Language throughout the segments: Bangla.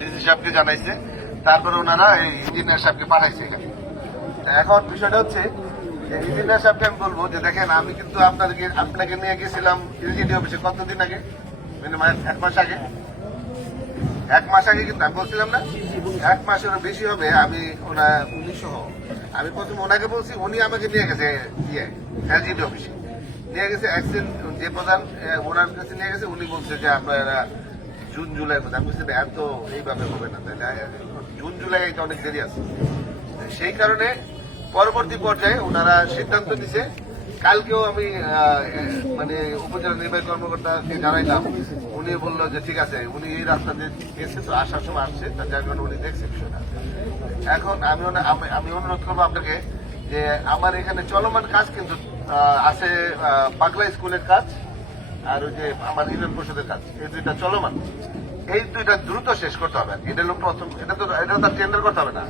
ডিসি সাহেবকে জানাইছে, তারপরে ওনারা এই ইঞ্জিনিয়ার সাহেবকে পাঠাইছে। এখন বিষয়টা হচ্ছে যে ইঞ্জিনিয়ার সাহেবকে আমি বলবো যে দেখেন, আমি কিন্তু আপনাকে নিয়ে গেছিলাম ইডি অফিসে কতদিন আগে, মিনিমাম 1 মাস আগে। 1 মাস আগে কিন্তু আমি বলছিলাম না, 1 মাসেরও বেশি হবে। উনি সহ আমি প্রথম ওনাকে বলছি, উনি আমাকে নিয়ে গেছে ইডি অফিসে নিয়ে গেছে। যে প্রধান ওনার কাছে নিয়ে গেছে, উনি বলছে যে আমরা জুন জুলাইয়ের মধ্যে। আমি বলছি এত এইভাবে হবে না, তাহলে জুন জুলাই এটা অনেক দেরি আছে। সেই কারণে পরবর্তী পর্যায়ে ওনারা সিদ্ধান্ত নিছে। কালকেও আমি মানে উপজেলা নির্বাহী কর্মকর্তাকে জানাইলাম, উনি বললো যে ঠিক আছে, উনি এই রাস্তা দিয়ে গেছে, তো আসার সময় আসছে, তার যার কারণে উনি দেখছে বিষয়টা। এখন আমি অনুরোধ করবো আপনাকে যে আমার এখানে চলমান কাজ কিন্তু আছে, পাগলা স্কুলের কাজ আর ওই যে আমার ইউনিয়ন পরিষদের কাজ, এই দুইটা চলমান। এই দুইটা দ্রুত শেষ করতে হবে। এটা হলো প্রথম, এটা তো তার টেন্ডার করতে হবে না।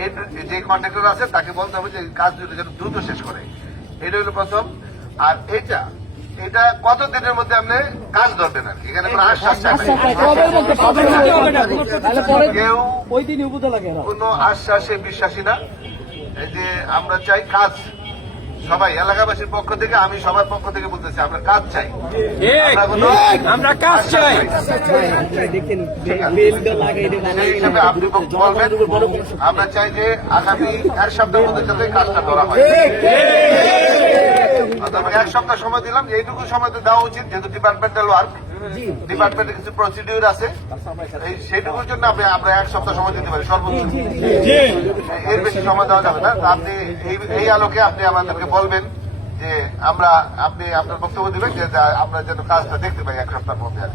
এই যে কন্ট্রাক্টর আছে তাকে বলতে হবে যে কাজ দুটো যেন দ্রুত শেষ করে, এটা হলো প্রথম। আর এটা কত দিনের মধ্যে আপনি কাজ ধরবেন আর কি, এখানে কোনো আশ্বাস কেউ কোনো আশ্বাসে বিশ্বাসী না। এই যে আমরা চাই কাজ, সবাই এলাকাবাসীর পক্ষ থেকে, আমি সবার পক্ষ থেকে বলতেছি, আমরা কাজ চাই, আমরা কাজ চাই। আপনি বলবেন, আমরা চাই যে আগামী 1 সপ্তাহের মধ্যে যাতে কাজটা ধরা হয়। 1 সপ্তাহ সময় দিলাম, এইটুকু সময় তো দেওয়া উচিত, যেহেতু ডিপার্টমেন্টাল ওয়ার্ক, ডিপার্টমেন্টের কিছু প্রসিডিউর আছে, সেইটুকুর জন্য আমরা 1 সপ্তাহ সময় দিতে পারি সর্বোচ্চ। এর বেশি সময় দেওয়া যাবে না। আপনি এই আলোকে আপনি আমাদেরকে বলবেন যে আপনি আপনার বক্তব্য দিবেন যে আমরা যেন কাজটা দেখতে পাই 1 সপ্তাহের মধ্যে আর